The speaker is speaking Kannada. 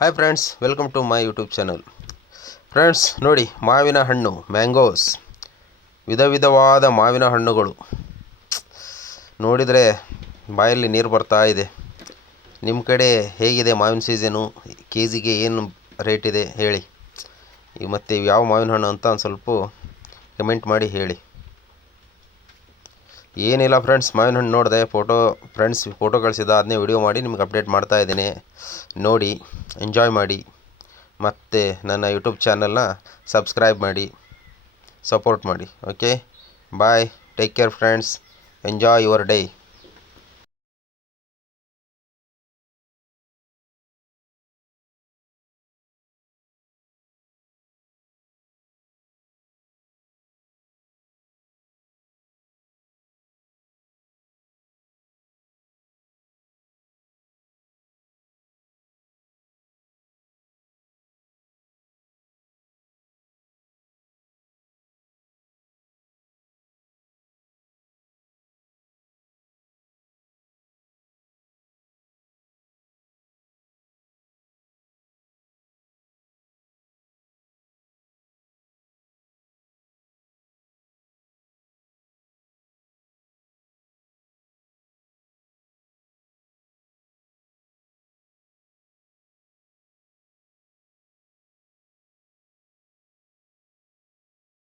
Hi friends welcome to my YouTube channel friends ನೋಡಿ, ಮಾವಿನ ಹಣ್ಣು ಮ್ಯಾಂಗೋಸ್ ವಿಧ ವಿಧವಾದ ಮಾವಿನ ಹಣ್ಣುಗಳು. ನೋಡಿದರೆ ಬಾಯಲ್ಲಿ ನೀರು ಬರ್ತಾ ಇದೆ. ನಿಮ್ಮ ಕಡೆ ಹೇಗಿದೆ ಮಾವಿನ ಸೀಸನು ಕೆ ಜಿಗೆ ಏನು ರೇಟ್ ಇದೆ ಹೇಳಿ. ಈಗ ಮತ್ತು ಯಾವ ಮಾವಿನ ಹಣ್ಣು ಅಂತ ಒಂದು ಸ್ವಲ್ಪ ಕಮೆಂಟ್ ಮಾಡಿ ಹೇಳಿ. ಏನಿಲ್ಲ ಫ್ರೆಂಡ್ಸ್ ಮಾವಿನ ಹಣ್ಣು ನೋಡಿದೆ ಫೋಟೋ ಫ್ರೆಂಡ್ಸ್ ಫೋಟೋ ಕಳಿಸಿದ ಅದನ್ನೇ ವಿಡಿಯೋ ಮಾಡಿ ನಿಮ್ಗೆ ಅಪ್ಡೇಟ್ ಮಾಡ್ತಾ ಇದ್ದೀನಿ. ನೋಡಿ ಎಂಜಾಯ್ ಮಾಡಿ. ಮತ್ತು ನನ್ನ ಯೂಟ್ಯೂಬ್ ಚಾನಲ್ನ ಸಬ್ಸ್ಕ್ರೈಬ್ ಮಾಡಿ. ಸಪೋರ್ಟ್ ಮಾಡಿ okay bye take care friends enjoy your day